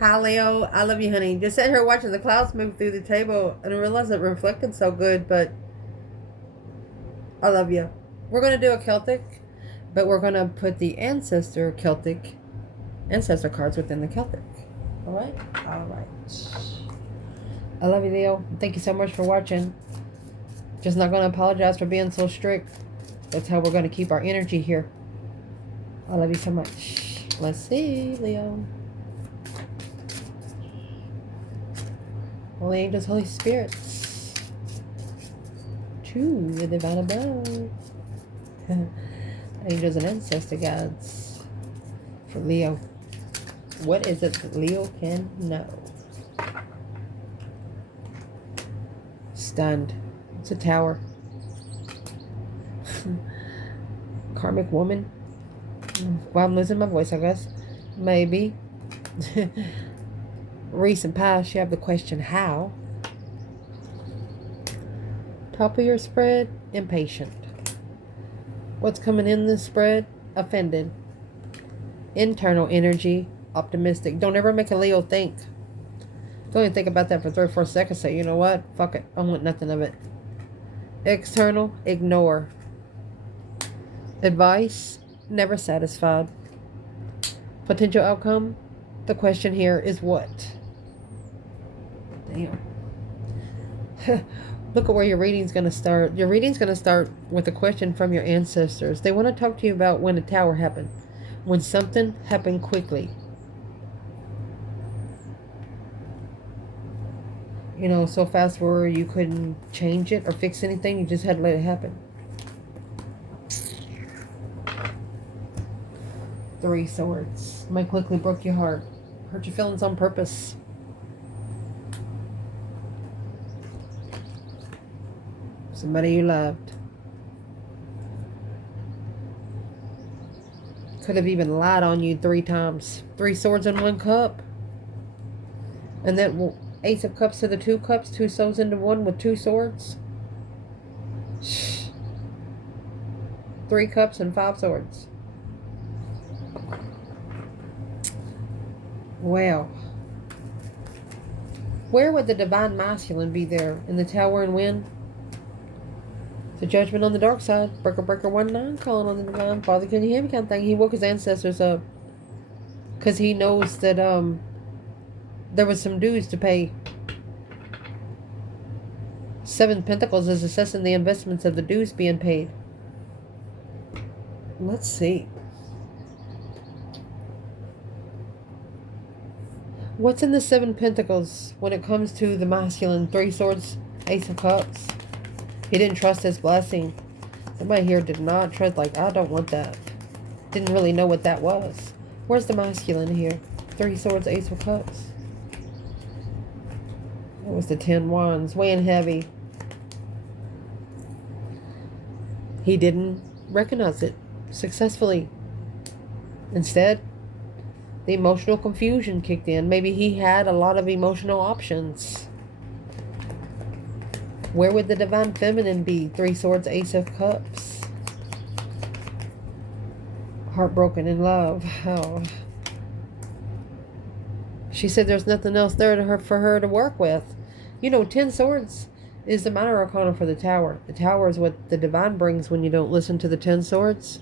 Hi, Leo. I love you, honey. Just sitting here watching the clouds move through the table and I realized it reflected so good, but I love you. We're going to do a Celtic, but we're going to put the Ancestor cards within the Celtic. All right? All right. I love you, Leo. Thank you so much for watching. Just not going to apologize for being so strict. That's how we're going to keep our energy here. I love you so much. Let's see, Leo. Holy angels, Holy Spirits. To the divine above. Angels and ancestor guides. For Leo. What is it that Leo can know? Stunned. It's a tower. Karmic woman. Well, I'm losing my voice, I guess. Maybe. Recent past, you have the question, how? Top of your spread, impatient. What's coming in the spread? Offended. Internal energy, optimistic. Don't ever make a Leo think. Don't even think about that for 3 or 4 seconds. Say, you know what? Fuck it. I want nothing of it. External, ignore. Advice, never satisfied. Potential outcome, the question here is what? Damn. Look at where your reading's going to start. Your reading's going to start with a question from your ancestors. They want to talk to you about when a tower happened. When something happened quickly. You know, so fast where you couldn't change it or fix anything. You just had to let it happen. 3 swords. Might quickly broke your heart. Hurt your feelings on purpose. Somebody you loved. Could have even lied on you 3 times. 3 swords in 1 cup. And then Ace of Cups to the 2 cups. 2 souls into 1 with 2 swords. 3 cups and 5 swords. Well. Where would the divine masculine be there? In the tower and wind? The judgment on the dark side. Breaker 1-9 calling on the divine father. Can you hear me? Kind of thing. He woke his ancestors up. Because he knows that there was some dues to pay. 7 Pentacles is assessing the investments of the dues being paid. Let's see. What's in the 7 Pentacles when it comes to the masculine? 3 swords, Ace of Cups. He didn't trust his blessing. Somebody here did not trust, like, I don't want that. Didn't really know what that was. Where's the masculine here? 3 swords, Ace of Cups. That was the 10 wands, weighing heavy. He didn't recognize it successfully. Instead, the emotional confusion kicked in. Maybe he had a lot of emotional options. Where would the divine feminine be? 3 swords, Ace of Cups. Heartbroken in love. Oh. She said there's nothing else there for her to work with. You know, 10 swords is the minor arcana for the tower. The tower is what the divine brings when you don't listen to the 10 swords.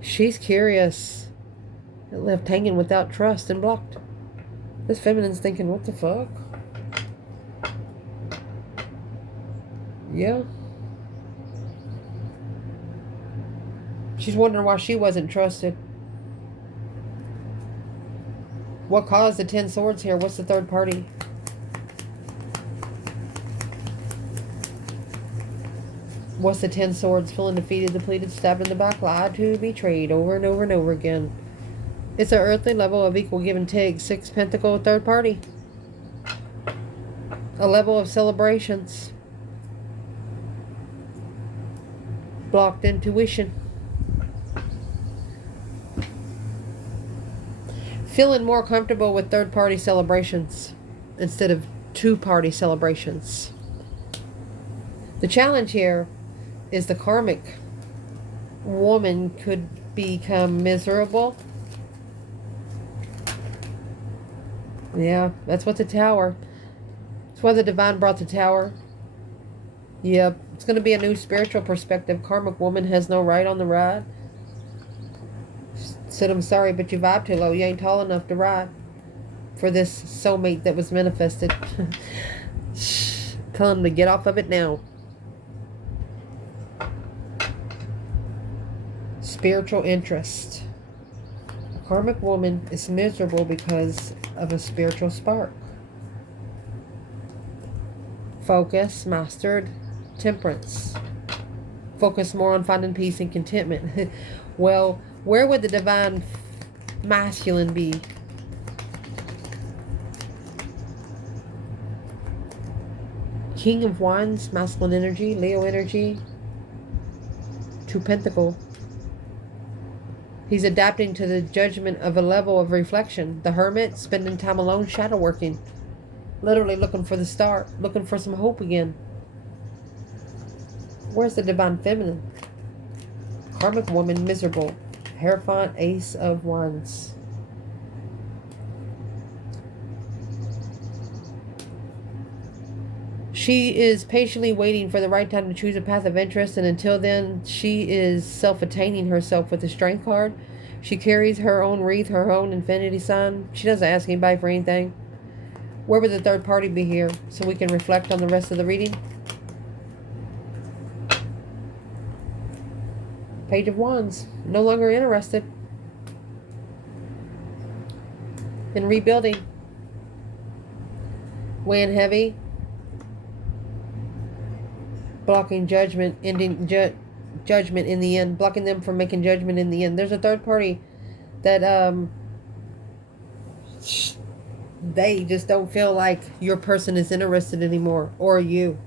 She's curious. It left hanging without trust and blocked. This feminine's thinking, what the fuck? Yeah. She's wondering why she wasn't trusted. What caused the 10 swords here? What's the third party? What's the 10 swords? Feeling defeated, depleted, stabbed in the back, lied to, betrayed, over and over and over again. It's an earthly level of equal give and take. 6 Pentacle, third party. A level of celebrations. Blocked intuition. Feeling more comfortable with third party celebrations instead of 2-party celebrations. The challenge here is the karmic woman could become miserable Yeah, that's what the Tower. That's why the Divine brought the Tower. Yep. It's going to be a new spiritual perspective. Karmic woman has no right on the ride. Said, I'm sorry, but you vibe too low. You ain't tall enough to ride for this soulmate that was manifested. Tell him to get off of it now. Spiritual interest. A karmic woman is miserable because of a spiritual spark. Focus, mastered, temperance. Focus more on finding peace and contentment. Well, where would the divine masculine be? King of Wands, masculine energy, Leo energy, 2 Pentacle. He's adapting to the judgment of a level of reflection. The Hermit, spending time alone, shadow working. Literally looking for the star, looking for some hope again. Where's the divine feminine? Karmic woman, miserable. Hierophant, Ace of Wands. She is patiently waiting for the right time to choose a path of interest, and until then, she is self-attaining herself with the Strength card. She carries her own wreath, her own infinity sign. She doesn't ask anybody for anything. Where would the third party be here so we can reflect on the rest of the reading? Page of Wands. No longer interested in rebuilding. Weighing heavy. Blocking judgment, ending judgment in the end. Blocking them from making judgment in the end. There's a third party that they just don't feel like your person is interested anymore, or you.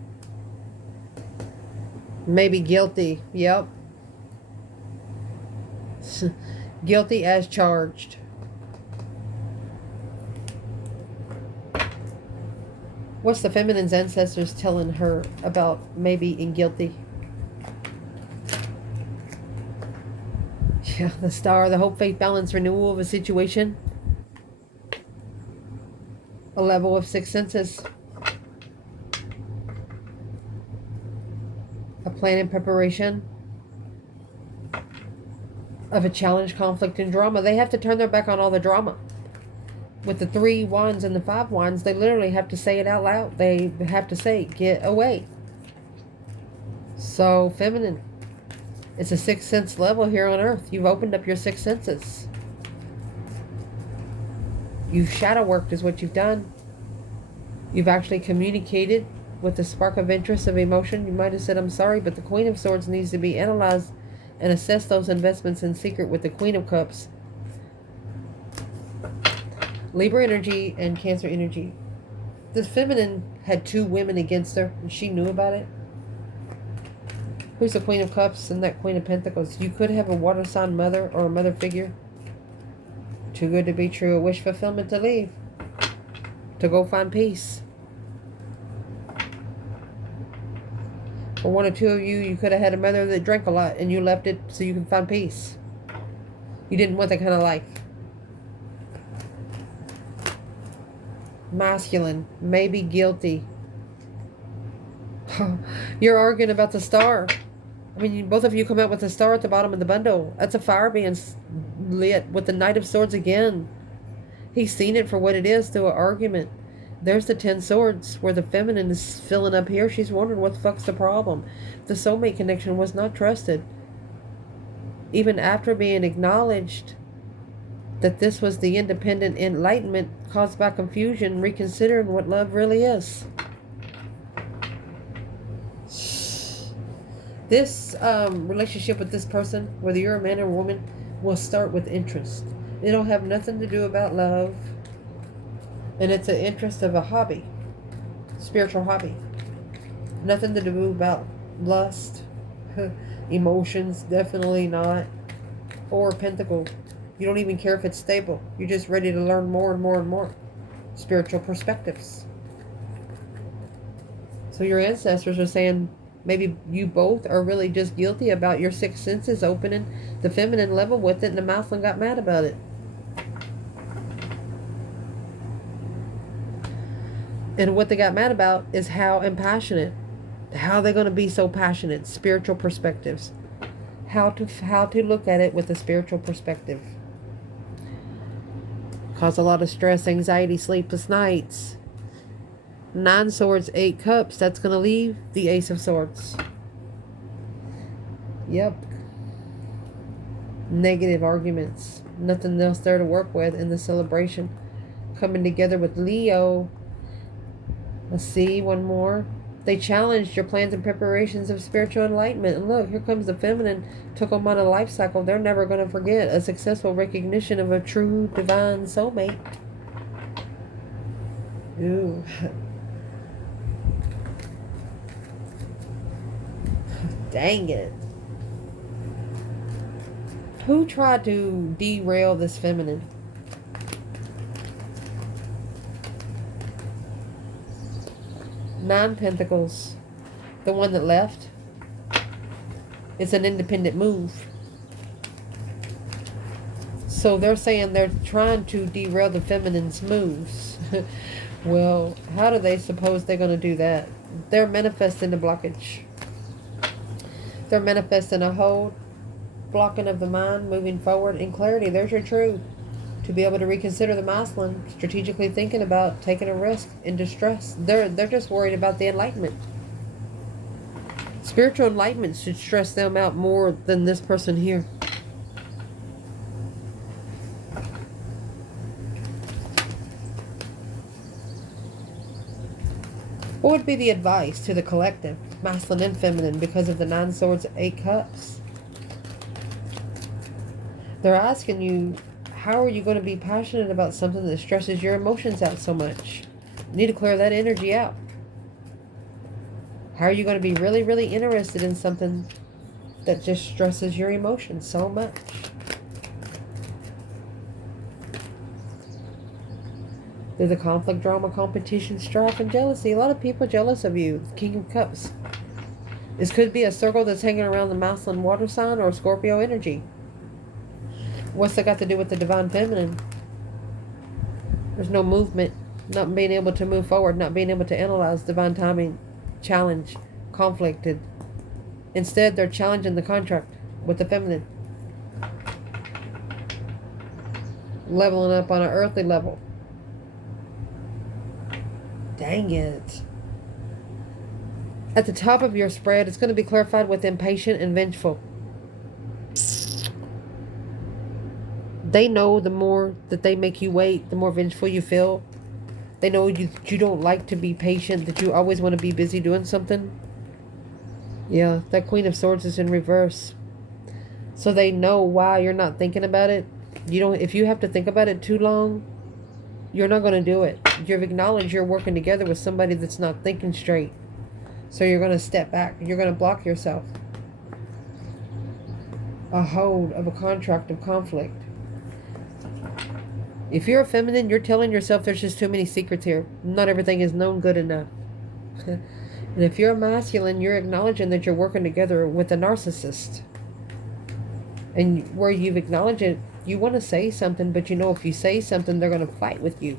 Maybe guilty. Yep. Guilty as charged. What's the feminine's ancestors telling her about maybe being guilty? Yeah, the Star, the hope, faith, balance, renewal of a situation. A level of 6 senses. A plan and preparation of a challenge, conflict, and drama. They have to turn their back on all the drama. With the 3 wands and the 5 wands, they literally have to say it out loud. They have to say, get away. So, feminine. It's a 6th sense level here on Earth. You've opened up your 6 senses. You've shadow worked is what you've done. You've actually communicated with the spark of interest of emotion. You might have said, I'm sorry, but the Queen of Swords needs to be analyzed and assess those investments in secret with the Queen of Cups. Libra energy and Cancer energy. This feminine had 2 women against her, and she knew about it. Who's the Queen of Cups and that Queen of Pentacles? You could have a water sign mother or a mother figure. Too good to be true. A wish fulfillment to leave. To go find peace. For 1 or 2 of you, you could have had a mother that drank a lot, and you left it so you can find peace. You didn't want that kind of life. Masculine, maybe guilty. You're arguing about the Star. I mean, both of you come out with the Star at the bottom of the bundle. That's a fire being lit with the Knight of Swords again. He's seen it for what it is through an argument. There's the 10 swords where the feminine is filling up here. She's wondering what the fuck's the problem. The soulmate connection was not trusted. Even after being acknowledged that this was the independent enlightenment caused by confusion, reconsidering what love really is. This relationship with this person, whether you're a man or a woman, will start with interest. It'll have nothing to do about love. And it's an interest of a hobby. Spiritual hobby. Nothing to do about lust. Emotions, definitely not. Or Pentacle. You don't even care if it's stable. You're just ready to learn more and more and more. Spiritual perspectives. So your ancestors are saying maybe you both are really just guilty about your 6 senses opening the feminine level with it, and the masculine got mad about it. And what they got mad about is how impassionate. How they're going to be so passionate. Spiritual perspectives. How to look at it with a spiritual perspective. Cause a lot of stress, anxiety, sleepless nights. 9 swords, 8 cups. That's going to leave the Ace of Swords. Yep. Negative arguments. Nothing else there to work with in the celebration. Coming together with Leo. Let's see, one more. They challenged your plans and preparations of spiritual enlightenment. And look, here comes the feminine. Took them on a life cycle. They're never going to forget a successful recognition of a true divine soulmate. Ooh. Dang it. Who tried to derail this feminine? Nine Pentacles. The one that left. It's an independent move. So they're saying they're trying to derail the feminine's moves. Well, how do they suppose they're going to do that? They're manifesting the blockage. They're manifesting a hold, blocking of the mind, moving forward in clarity. There's your truth. To be able to reconsider the masculine, strategically thinking about taking a risk in distress. They're just worried about the enlightenment. Spiritual enlightenment should stress them out more than this person here. What would be the advice to the collective, masculine and feminine, because of the 9 swords, 8 cups? They're asking you, how are you going to be passionate about something that stresses your emotions out so much? You need to clear that energy out. How are you going to be really, really interested in something that just stresses your emotions so much? There's a conflict, drama, competition, strife, and jealousy. A lot of people jealous of you. King of Cups. This could be a circle that's hanging around the masculine water sign or Scorpio energy. What's that got to do with the divine feminine? There's no movement, not being able to move forward, not being able to analyze divine timing, challenge, conflicted. Instead, they're challenging the contract with the feminine. Leveling up on an earthly level. Dang it. At the top of your spread, it's going to be clarified with impatient and vengeful. They know the more that they make you wait, the more vengeful you feel. They know you don't like to be patient, that you always want to be busy doing something. Yeah, that Queen of Swords is in reverse. So they know why you're not thinking about it. If you have to think about it too long, you're not going to do it. You've acknowledged you're working together with somebody that's not thinking straight. So you're going to step back. You're going to block yourself. A hold of a contract of conflict. If you're a feminine, you're telling yourself there's just too many secrets here. Not everything is known good enough. And if you're a masculine, you're acknowledging that you're working together with a narcissist. And where you've acknowledged it, you want to say something, but you know if you say something, they're going to fight with you.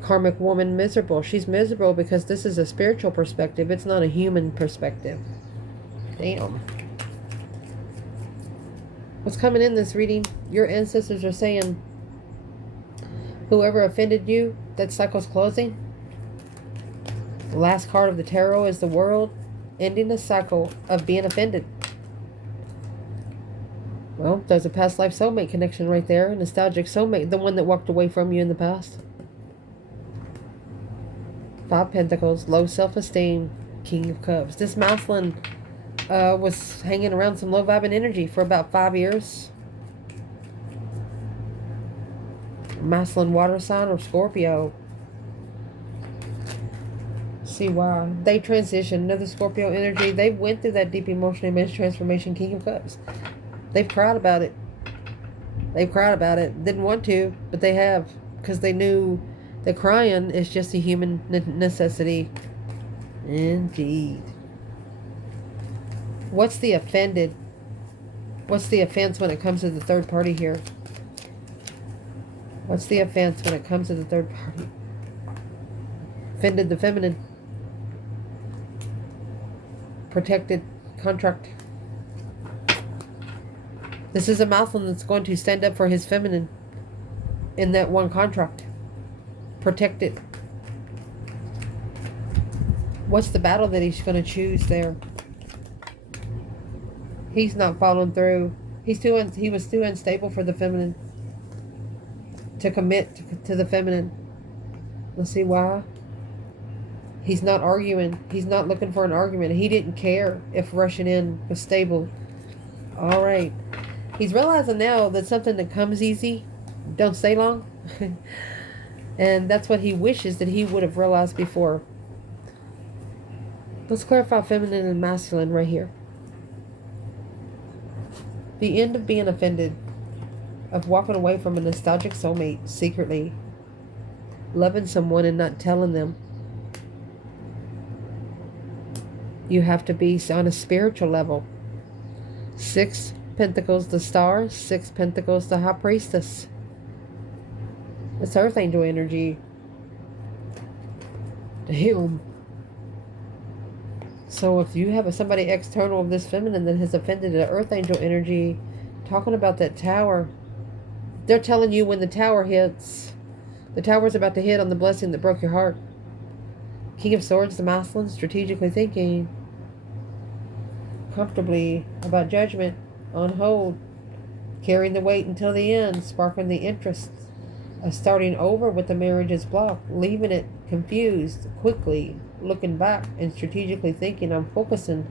Karmic woman miserable. She's miserable because this is a spiritual perspective. It's not a human perspective. Damn. What's coming in this reading? Your ancestors are saying, whoever offended you, that cycle's closing. The last card of the tarot is the World, ending the cycle of being offended. Well, there's a past life soulmate connection right there. A nostalgic soulmate, the one that walked away from you in the past. 5 Pentacles, low self-esteem, King of Cups. This masculine was hanging around some low vibing energy for about 5 years. Masculine water sign or Scorpio. See why. They transitioned. Another Scorpio energy. They went through that deep emotional image transformation, King of Cups. They've cried about it. They've cried about it. Didn't want to, but they have. Because they knew that crying is just a human necessity. Indeed. What's the offended? What's the offense when it comes to the third party here? What's the offense when it comes to the third party? offended the feminine. Protected contract. This is a masculine that's going to stand up for his feminine in that one contract. Protect it. What's the battle that he's going to choose there? He's not following through. He was too unstable for the feminine to commit to the feminine. Let's see why. He's not arguing. He's not looking for an argument. He didn't care if rushing in was stable. All right. He's realizing now that something that comes easy don't stay long. And that's what he wishes that he would have realized before. Let's clarify feminine and masculine right here. The end of being offended, of walking away from a nostalgic soulmate secretly, loving someone and not telling them. You have to be on a spiritual level. 6 Pentacles, the Star. 6 Pentacles, the High Priestess. It's Earth Angel energy. Damn. So if you have somebody external of this feminine that has offended the Earth Angel energy, talking about that tower, they're telling you when the tower hits, the tower's about to hit on the blessing that broke your heart. King of Swords, the masculine, strategically thinking, comfortably about judgment, on hold, carrying the weight until the end, sparking the interest of starting over with the marriage's block, leaving it confused, quickly looking back and strategically thinking, I'm focusing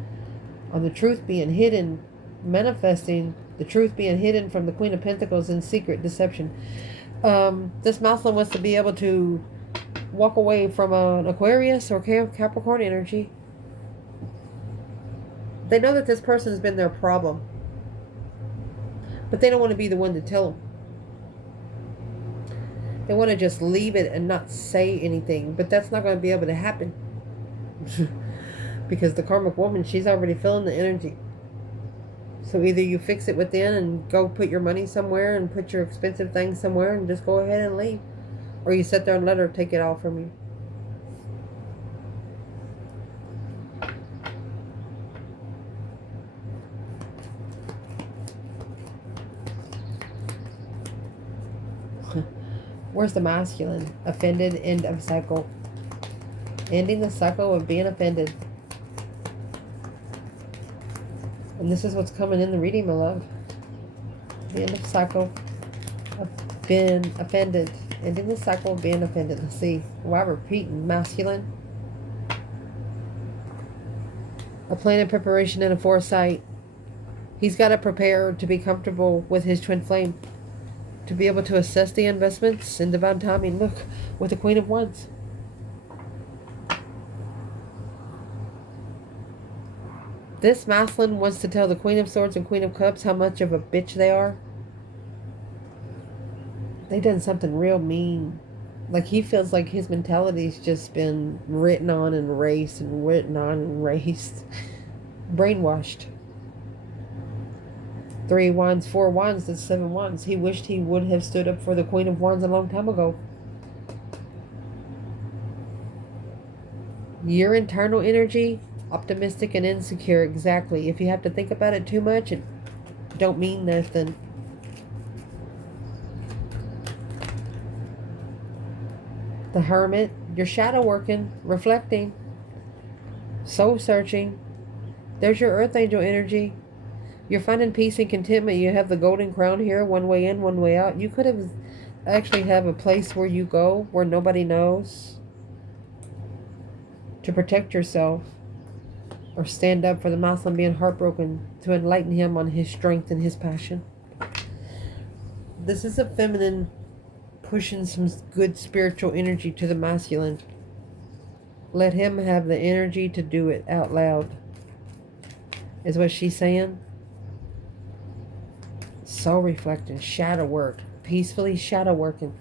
on the truth being hidden, manifesting the truth being hidden from the Queen of Pentacles in secret deception. This masculine wants to be able to walk away from an Aquarius or Capricorn energy. They know that this person has been their problem, but they don't want to be the one to tell them. They want to just leave it and not say anything, but that's not going to be able to happen. Because the karmic woman, she's already feeling the energy. So either you fix it within and go put your money somewhere and put your expensive things somewhere and just go ahead and leave, or you sit there and let her take it all from you. Where's the masculine? Offended, end of cycle. Ending the cycle of being offended. And this is what's coming in the reading, my love. The end of cycle of being offended. Ending the cycle of being offended. Let's see. Why repeating? Masculine. A plan of preparation and a foresight. He's got to prepare to be comfortable with his twin flame, to be able to assess the investments in divine timing. Look, with the Queen of Wands. This masculine wants to tell the Queen of Swords and Queen of Cups how much of a bitch they are. They done something real mean. Like he feels like his mentality's just been written on and erased and written on and erased. Brainwashed. 3 Wands, 4 Wands, that's 7 Wands. He wished he would have stood up for the Queen of Wands a long time ago. Your internal energy, optimistic and insecure, exactly. If you have to think about it too much, it don't mean nothing. The Hermit, you're shadow working, reflecting, soul searching. There's your Earth Angel energy. You're finding peace and contentment. You have the golden crown here, one way in, one way out. You could have actually have a place where you go where nobody knows, to protect yourself, or stand up for the masculine being heartbroken, to enlighten him on his strength and his passion. This is a feminine pushing some good spiritual energy to the masculine. Let him have the energy to do it out loud, is what she's saying. Soul reflecting, shadow work, peacefully shadow working.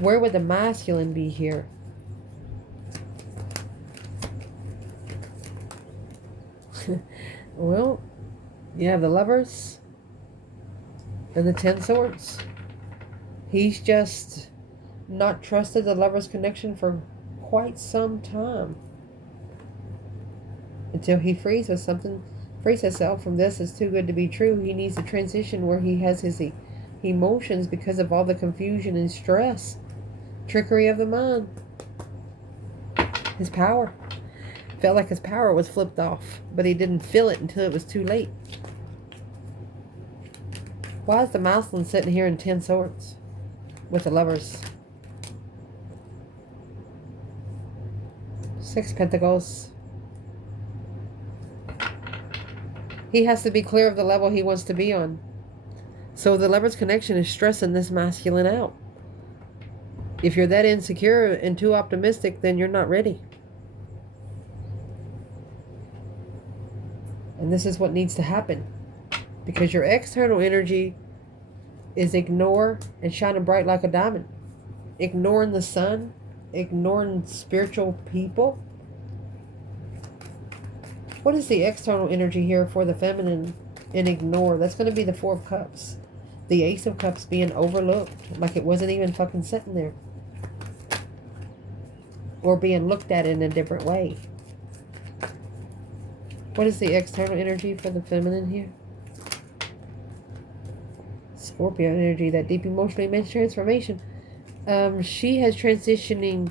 Where would the masculine be here? Well, you have the Lovers and the 10 Swords. He's just not trusted the Lovers connection for quite some time. Until he frees himself from this is too good to be true. He needs a transition where he has his emotions because of all the confusion and stress. Trickery of the mind. His power. Felt like his power was flipped off, but he didn't feel it until it was too late. Why is the masculine sitting here in 10 swords with the lovers? 6 pentacles. He has to be clear of the level he wants to be on. So the lover's connection is stressing this masculine out. If you're that insecure and too optimistic, then you're not ready. And this is what needs to happen. Because your external energy is ignore and shining bright like a diamond. Ignoring the sun. Ignoring spiritual people. What is the external energy here for the feminine and ignore? That's going to be the 4 of Cups. The Ace of Cups being overlooked. Like it wasn't even fucking sitting there. Or being looked at in a different way. What is the external energy for the feminine here? Scorpio energy, that deep emotional immense transformation. She has transitioning.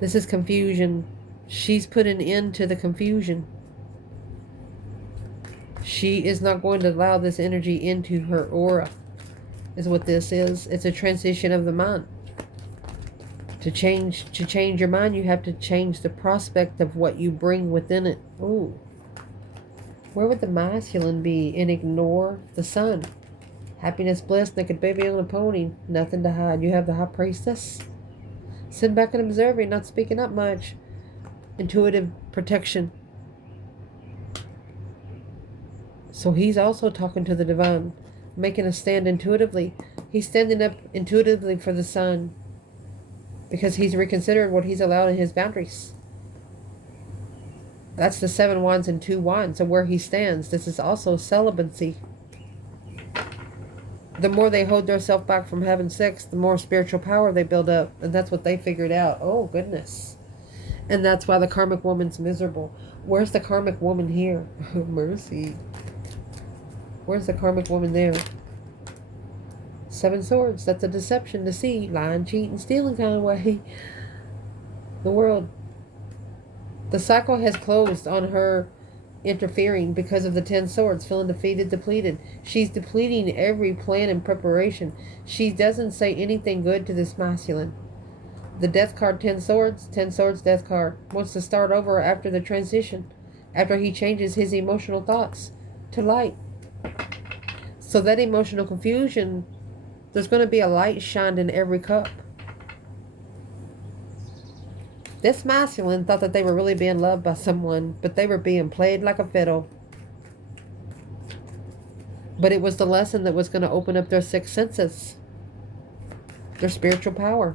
This is confusion. She's put an end to the confusion. She is not going to allow this energy into her aura, is what this is. It's a transition of the mind. To change your mind, you have to change the prospect of what you bring within it. Ooh. Where would the masculine be and ignore the sun? Happiness, bliss, naked baby on a pony. Nothing to hide. You have the High Priestess. Sitting back and observing, not speaking up much. Intuitive protection. So he's also talking to the divine. Making a stand intuitively. He's standing up intuitively for the sun. Because he's reconsidering what he's allowed in his boundaries. That's the 7 wands and 2 wands. So where he stands, this is also celibacy. The more they hold themselves back from having sex, the more spiritual power they build up. And that's what they figured out. Oh, goodness. And that's why the karmic woman's miserable. Where's the karmic woman here? Mercy. Where's the karmic woman there? 7 swords. That's a deception, deceit, lying, cheating, stealing kind of way. The world. The cycle has closed on her interfering because of the 10 swords, feeling defeated, depleted. She's depleting every plan and preparation. She doesn't say anything good to this masculine. The death card, 10 swords, death card. Wants to start over after the transition. After he changes his emotional thoughts to light. So that emotional confusion, there's going to be a light shined in every cup. This masculine thought that they were really being loved by someone, but they were being played like a fiddle. But it was the lesson that was going to open up their 6 senses. Their spiritual power.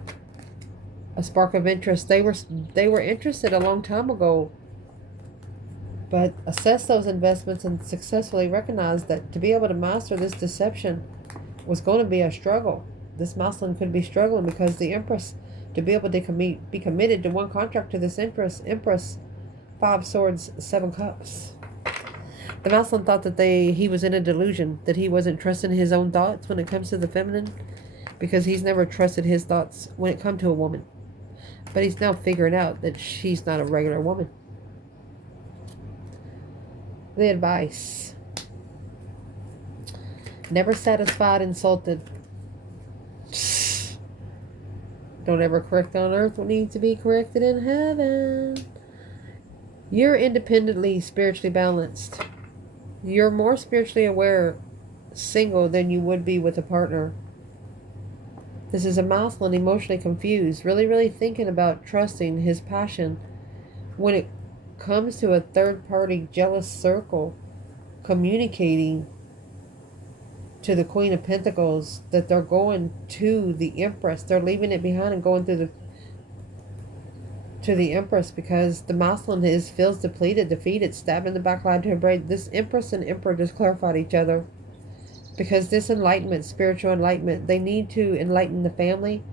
A spark of interest. They were interested a long time ago. But assess those investments and successfully recognize that to be able to master this deception was going to be a struggle. This masculine could be struggling because the Empress, to be able to be committed to one contract to this Empress, 5 swords, 7 cups. The masculine thought that he was in a delusion, that he wasn't trusting his own thoughts when it comes to the feminine, because he's never trusted his thoughts when it comes to a woman. But he's now figuring out that she's not a regular woman. The advice. Never satisfied, insulted. Don't ever correct on earth what needs to be corrected in heaven. You're independently spiritually balanced. You're more spiritually aware single than you would be with a partner. This is a masculine, emotionally confused, really thinking about trusting his passion. When it comes to a third-party jealous circle, communicating to the Queen of Pentacles that they're going to the Empress. They're leaving it behind and going to the Empress, because the masculine feels depleted, defeated, stabbed in the backline to her brain. This Empress and Emperor just clarified each other, because this enlightenment, spiritual enlightenment, they need to enlighten the family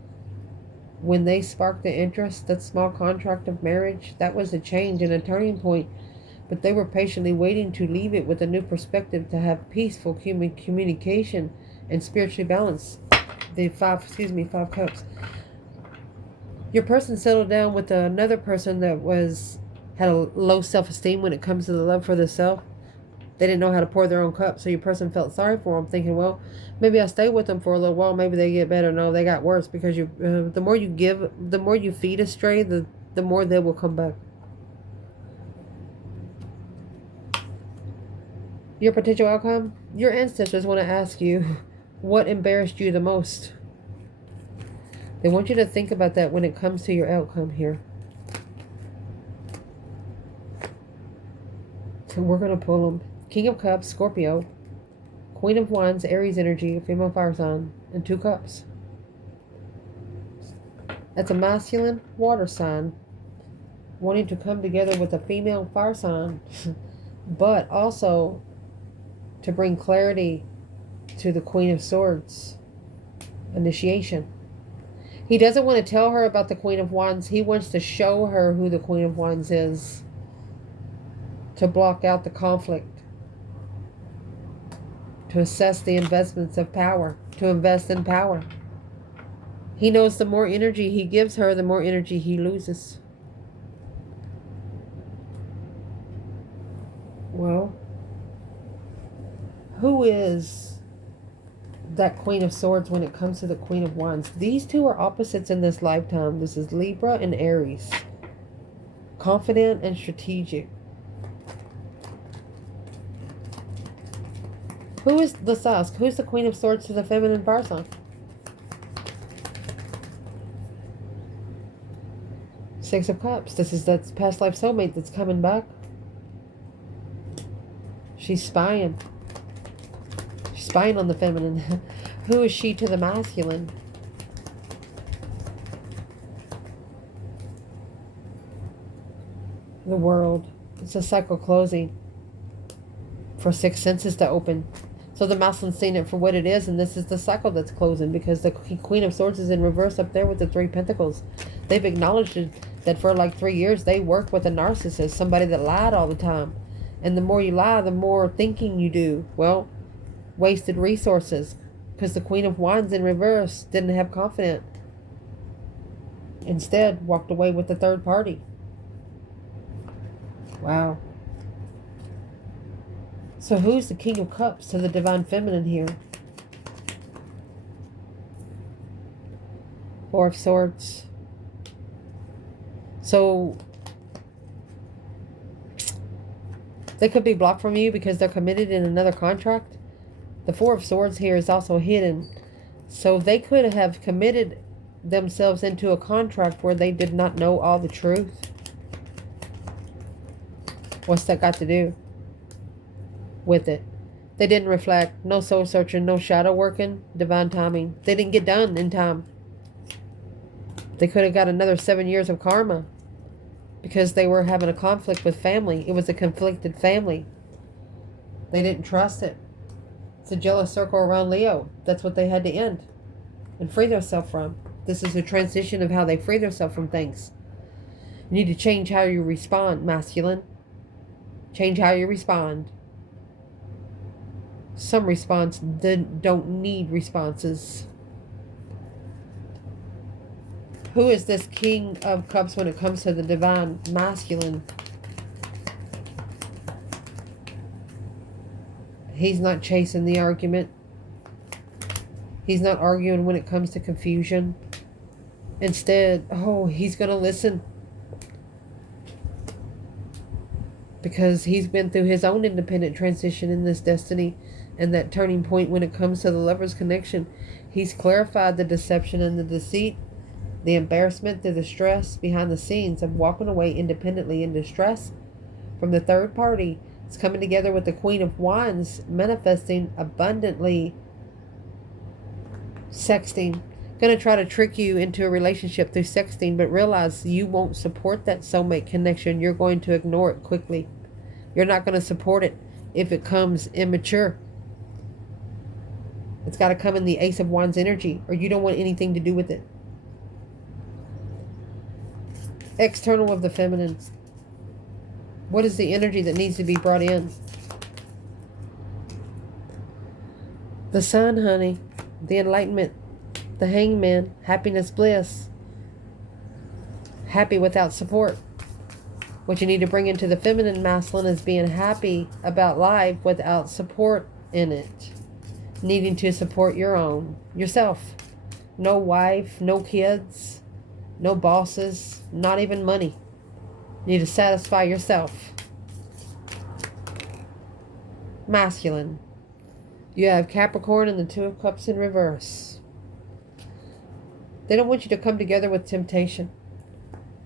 when they sparked the interest, that small contract of marriage, that was a change and a turning point. But they were patiently waiting to leave it with a new perspective, to have peaceful human communication and spiritually balanced. The five cups. Your person settled down with another person that had a low self-esteem when it comes to the love for the self. They didn't know how to pour their own cup, so your person felt sorry for them, thinking, well, maybe I'll stay with them for a little while, maybe they get better. No, they got worse, because the more you give, the more you feed a stray, the more they will come back. Your potential outcome? Your ancestors want to ask you, what embarrassed you the most? They want you to think about that when it comes to your outcome here. So we're going to pull them. King of Cups, Scorpio. Queen of Wands, Aries energy, female fire sign, and 2 cups. That's a masculine water sign wanting to come together with a female fire sign, but also to bring clarity to the Queen of Swords. Initiation. He doesn't want to tell her about the Queen of Wands. He wants to show her who the Queen of Wands is, to block out the conflict, to assess the investments of power, to invest in power. He knows the more energy he gives her, the more energy he loses. Well, who is that Queen of Swords when it comes to the Queen of Wands? These two are opposites in this lifetime. This is Libra and Aries. Confident and strategic. Let's ask, who's the Queen of Swords to the feminine fire sign? Six of Cups. That's past life soulmate that's coming back. She's spying. She's spying on the feminine. Who is she to the masculine? The World. It's a cycle closing for 6 senses to open. So the masculine's seeing it for what it is, and this is the cycle that's closing, because the Queen of Swords is in reverse up there with the 3 pentacles. They've acknowledged that for like 3 years they worked with a narcissist, somebody that lied all the time. And the more you lie, the more thinking you do. Well, wasted resources, because the Queen of Wands in reverse didn't have confidence. Instead, walked away with the third party. Wow. So who's the King of Cups to the Divine Feminine here? Four of Swords. So they could be blocked from you because they're committed in another contract. The Four of Swords here is also hidden. So they could have committed themselves into a contract where they did not know all the truth. What's that got to do with it? They didn't reflect. No soul searching, no shadow working, divine timing. They didn't get done in time. They could have got another 7 years of karma because they were having a conflict with family. It was a conflicted family. They didn't trust it. It's a jealous circle around Leo. That's what they had to end and free themselves from. This is a transition of how they free themselves from things. You need to change how you respond, masculine. Change how you respond. Some response don't need responses. Who is this King of Cups when it comes to the divine masculine? He's not chasing the argument. He's not arguing when it comes to confusion. Instead, he's going to listen. Because he's been through his own independent transition in this destiny and that turning point when it comes to the lover's connection. He's clarified the deception and the deceit, the embarrassment, the stress behind the scenes of walking away independently in distress from the third party. It's coming together with the Queen of Wands, manifesting abundantly, sexting. Going to try to trick you into a relationship through sexting, but realize you won't support that soulmate connection. You're going to ignore it quickly. You're not going to support it if it comes immature. It's got to come in the Ace of Wands energy, or you don't want anything to do with it. External of the feminine. What is the energy that needs to be brought in? The sun, honey. The enlightenment. The hangman. Happiness, bliss. Happy without support. What you need to bring into the feminine masculine is being happy about life without support in it. Needing to support yourself. No wife, no kids, no bosses, not even money. You need to satisfy yourself. Masculine. You have Capricorn and the Two of Cups in reverse. They don't want you to come together with temptation.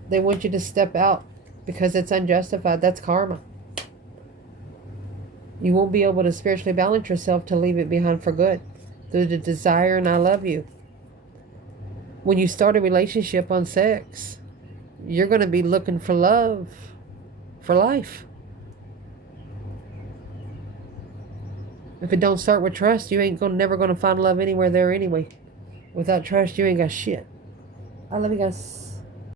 They want you to step out because it's unjustified. That's karma. You won't be able to spiritually balance yourself to leave it behind for good through the desire and I love you. When you start a relationship on sex, you're going to be looking for love for life. If it don't start with trust, you ain't never going to find love anywhere there anyway. Without trust, you ain't got shit. I love you guys.